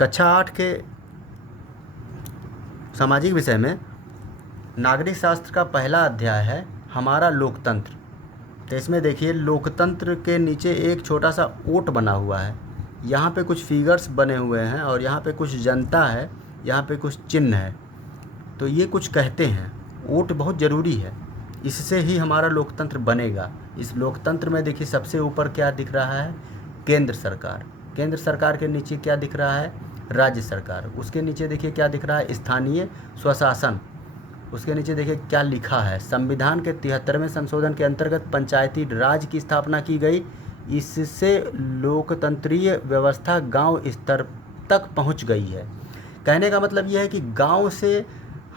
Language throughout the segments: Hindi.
कक्षा 8 के सामाजिक विषय में नागरिक शास्त्र का पहला अध्याय है हमारा लोकतंत्र। तो इसमें देखिए लोकतंत्र के नीचे एक छोटा सा ओट बना हुआ है। यहाँ पे कुछ फिगर्स बने हुए हैं और यहाँ पे कुछ जनता है, यहाँ पे कुछ चिन्ह है। तो ये कुछ कहते हैं, वोट बहुत ज़रूरी है, इससे ही हमारा लोकतंत्र बनेगा। इस लोकतंत्र में देखिए सबसे ऊपर क्या दिख रहा है, केंद्र सरकार। केंद्र सरकार के नीचे क्या दिख रहा है, राज्य सरकार। उसके नीचे देखिए क्या दिख रहा है, स्थानीय स्वशासन। उसके नीचे देखिए क्या लिखा है, संविधान के 73वें संशोधन के अंतर्गत पंचायती राज की स्थापना की गई। इससे लोकतंत्रीय व्यवस्था गांव स्तर तक पहुंच गई है। कहने का मतलब यह है कि गांव से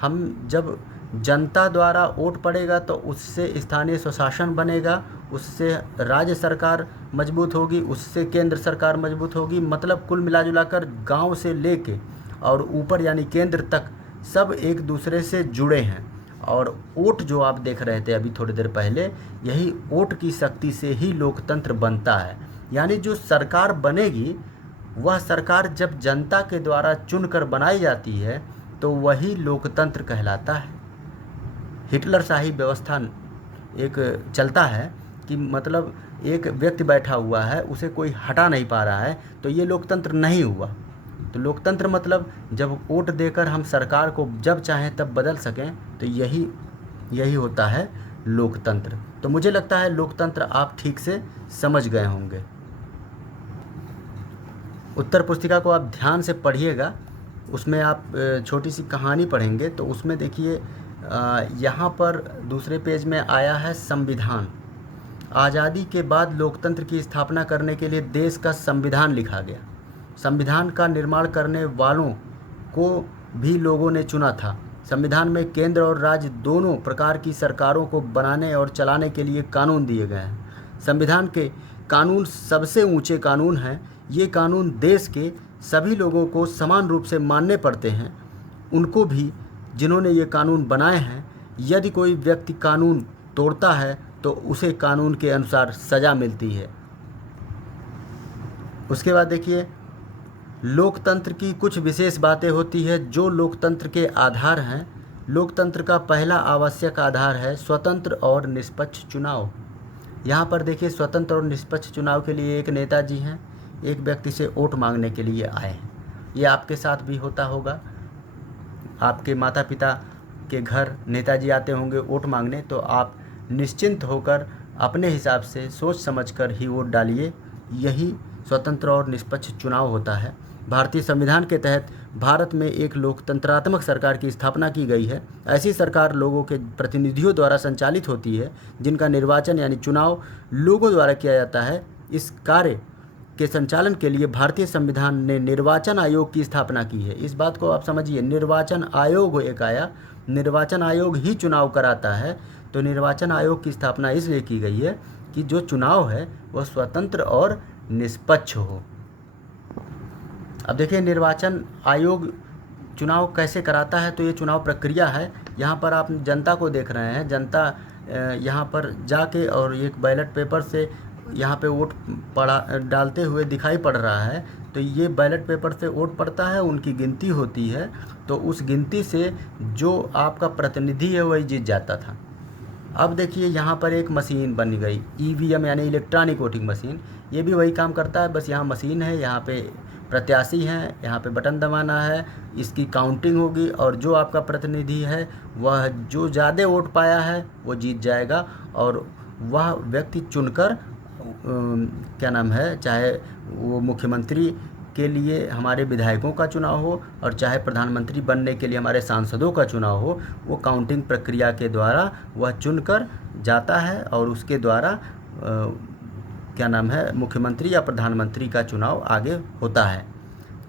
हम जब जनता द्वारा वोट पड़ेगा तो उससे स्थानीय स्वशासन बनेगा, उससे राज्य सरकार मजबूत होगी, उससे केंद्र सरकार मजबूत होगी। मतलब कुल मिला कर गांव से लेके और ऊपर यानी केंद्र तक सब एक दूसरे से जुड़े हैं। और वोट जो आप देख रहे थे अभी थोड़ी देर पहले, यही वोट की शक्ति से ही लोकतंत्र बनता है। यानी जो सरकार बनेगी वह सरकार जब जनता के द्वारा चुनकर बनाई जाती है तो वही लोकतंत्र कहलाता है। हिटलरशाही व्यवस्था एक चलता है कि मतलब एक व्यक्ति बैठा हुआ है, उसे कोई हटा नहीं पा रहा है, तो ये लोकतंत्र नहीं हुआ। तो लोकतंत्र मतलब जब वोट देकर हम सरकार को जब चाहें तब बदल सकें, तो यही होता है लोकतंत्र। तो मुझे लगता है लोकतंत्र आप ठीक से समझ गए होंगे। उत्तर पुस्तिका को आप ध्यान से पढ़िएगा, उसमें आप छोटी सी कहानी पढ़ेंगे तो उसमें देखिए यहाँ पर दूसरे पेज में आया है संविधान। आज़ादी के बाद लोकतंत्र की स्थापना करने के लिए देश का संविधान लिखा गया। संविधान का निर्माण करने वालों को भी लोगों ने चुना था। संविधान में केंद्र और राज्य दोनों प्रकार की सरकारों को बनाने और चलाने के लिए कानून दिए गए हैं। संविधान के कानून सबसे ऊंचे कानून हैं। ये कानून देश के सभी लोगों को समान रूप से मानने पड़ते हैं, उनको भी जिन्होंने ये कानून बनाए हैं। यदि कोई व्यक्ति कानून तोड़ता है तो उसे कानून के अनुसार सज़ा मिलती है। उसके बाद देखिए लोकतंत्र की कुछ विशेष बातें होती है जो लोकतंत्र के आधार हैं। लोकतंत्र का पहला आवश्यक आधार है स्वतंत्र और निष्पक्ष चुनाव। यहाँ पर देखिए स्वतंत्र और निष्पक्ष चुनाव के लिए एक नेताजी हैं, एक व्यक्ति से वोट मांगने के लिए आए हैं। ये आपके साथ भी होता होगा, आपके माता पिता के घर नेताजी आते होंगे वोट मांगने, तो आप निश्चिंत होकर अपने हिसाब से सोच समझकर ही वोट डालिए। यही स्वतंत्र और निष्पक्ष चुनाव होता है। भारतीय संविधान के तहत भारत में एक लोकतंत्रात्मक सरकार की स्थापना की गई है। ऐसी सरकार लोगों के प्रतिनिधियों द्वारा संचालित होती है, जिनका निर्वाचन यानी चुनाव लोगों द्वारा किया जाता है। इस कार्य के संचालन के लिए भारतीय संविधान ने निर्वाचन आयोग की स्थापना की है। इस बात को आप समझिए, निर्वाचन आयोग एक आया, निर्वाचन आयोग ही चुनाव कराता है। तो निर्वाचन आयोग की स्थापना इसलिए की गई है कि जो चुनाव है वह स्वतंत्र और निष्पक्ष हो। अब देखिए निर्वाचन आयोग चुनाव कैसे कराता है, तो ये चुनाव प्रक्रिया है। यहाँ पर आप जनता को देख रहे हैं, जनता यहाँ पर जाके और एक बैलेट पेपर से यहाँ पे वोट डालते हुए दिखाई पड़ रहा है। तो ये बैलेट पेपर से वोट पड़ता है, उनकी गिनती होती है, तो उस गिनती से जो आपका प्रतिनिधि है वही जीत जाता था। अब देखिए यहाँ पर एक मशीन बन गई, ईवीएम यानी इलेक्ट्रॉनिक वोटिंग मशीन। ये भी वही काम करता है, बस यहाँ मशीन है, यहाँ पे प्रत्याशी हैं, यहाँ पे बटन दबाना है, इसकी काउंटिंग होगी और जो आपका प्रतिनिधि है वह जो ज़्यादा वोट पाया है वो जीत जाएगा। और वह व्यक्ति चुनकर क्या नाम है, चाहे वो मुख्यमंत्री के लिए हमारे विधायकों का चुनाव हो और चाहे प्रधानमंत्री बनने के लिए हमारे सांसदों का चुनाव हो, वो काउंटिंग प्रक्रिया के द्वारा वह चुनकर जाता है और उसके द्वारा क्या नाम है, मुख्यमंत्री या प्रधानमंत्री का चुनाव आगे होता है।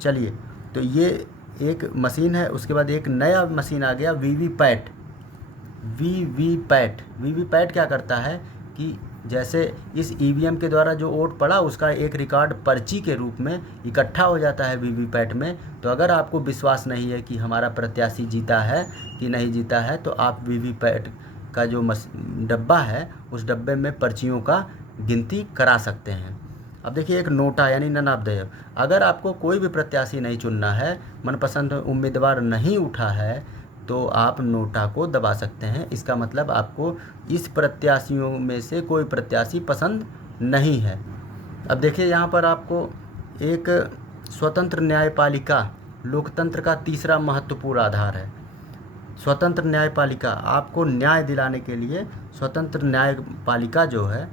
चलिए, तो ये एक मशीन है। उसके बाद एक नया मशीन आ गया, वीवीपैट। वीवीपैट क्या करता है कि जैसे इस ईवीएम के द्वारा जो वोट पड़ा उसका एक रिकॉर्ड पर्ची के रूप में इकट्ठा हो जाता है वीवीपैट में। तो अगर आपको विश्वास नहीं है कि हमारा प्रत्याशी जीता है कि नहीं जीता है, तो आप वीवीपैट का जो डब्बा है उस डब्बे में पर्चियों का गिनती करा सकते हैं। अब देखिए एक नोटा यानी नन ऑफ द, अगर आपको कोई भी प्रत्याशी नहीं चुनना है, मनपसंद उम्मीदवार नहीं उठा है, तो आप नोटा को दबा सकते हैं। इसका मतलब आपको इस प्रत्याशियों में से कोई प्रत्याशी पसंद नहीं है। अब देखिए यहाँ पर आपको एक स्वतंत्र न्यायपालिका लोकतंत्र का तीसरा महत्वपूर्ण आधार है। स्वतंत्र न्यायपालिका, आपको न्याय दिलाने के लिए स्वतंत्र न्यायपालिका जो है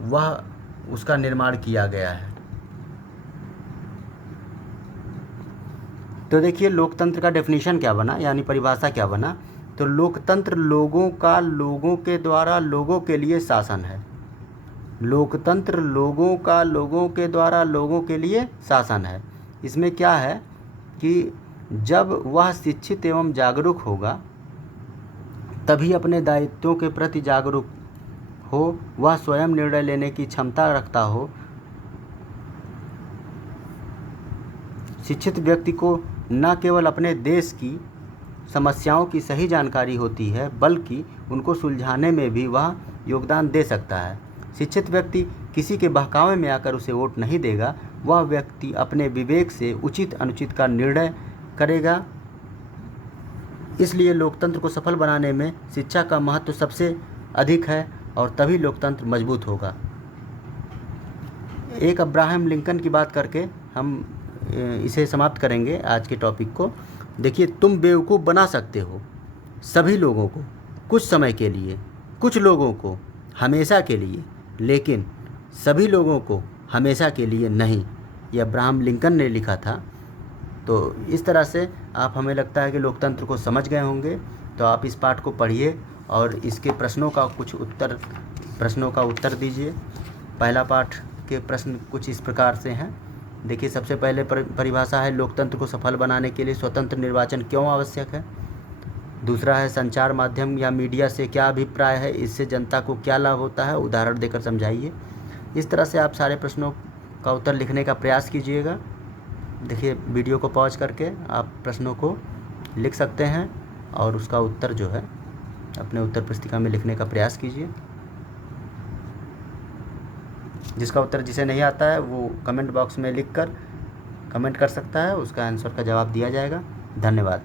वह उसका निर्माण किया गया है। तो देखिए लोकतंत्र का डेफिनेशन क्या बना, यानी परिभाषा क्या बना। तो लोकतंत्र लोगों का लोगों के द्वारा लोगों के लिए शासन है। लोकतंत्र लोगों का लोगों के द्वारा लोगों के लिए शासन है। इसमें क्या है कि जब वह शिक्षित एवं जागरूक होगा तभी अपने दायित्वों के प्रति जागरूक हो, वह स्वयं निर्णय लेने की क्षमता रखता हो। शिक्षित व्यक्ति को न केवल अपने देश की समस्याओं की सही जानकारी होती है, बल्कि उनको सुलझाने में भी वह योगदान दे सकता है। शिक्षित व्यक्ति किसी के बहकावे में आकर उसे वोट नहीं देगा, वह व्यक्ति अपने विवेक से उचित अनुचित का निर्णय करेगा। इसलिए लोकतंत्र को सफल बनाने में शिक्षा का महत्व सबसे अधिक है और तभी लोकतंत्र मजबूत होगा। एक अब्राहम लिंकन की बात करके हम इसे समाप्त करेंगे आज के टॉपिक को। देखिए, तुम बेवकूफ़ बना सकते हो सभी लोगों को कुछ समय के लिए, कुछ लोगों को हमेशा के लिए, लेकिन सभी लोगों को हमेशा के लिए नहीं। ये अब्राहम लिंकन ने लिखा था। तो इस तरह से आप, हमें लगता है कि लोकतंत्र को समझ गए होंगे। तो आप इस पाठ को पढ़िए और इसके प्रश्नों का उत्तर दीजिए। पहला पाठ के प्रश्न कुछ इस प्रकार से हैं। देखिए, सबसे पहले परिभाषा है, लोकतंत्र को सफल बनाने के लिए स्वतंत्र निर्वाचन क्यों आवश्यक है। दूसरा है, संचार माध्यम या मीडिया से क्या अभिप्राय है, इससे जनता को क्या लाभ होता है, उदाहरण देकर समझाइए। इस तरह से आप सारे प्रश्नों का उत्तर लिखने का प्रयास कीजिएगा। देखिए, वीडियो को पॉज करके आप प्रश्नों को लिख सकते हैं और उसका उत्तर जो है अपने उत्तर पुस्तिका में लिखने का प्रयास कीजिए। जिसका उत्तर जिसे नहीं आता है वो कमेंट बॉक्स में लिखकर कमेंट कर सकता है, उसका आंसर का जवाब दिया जाएगा। धन्यवाद।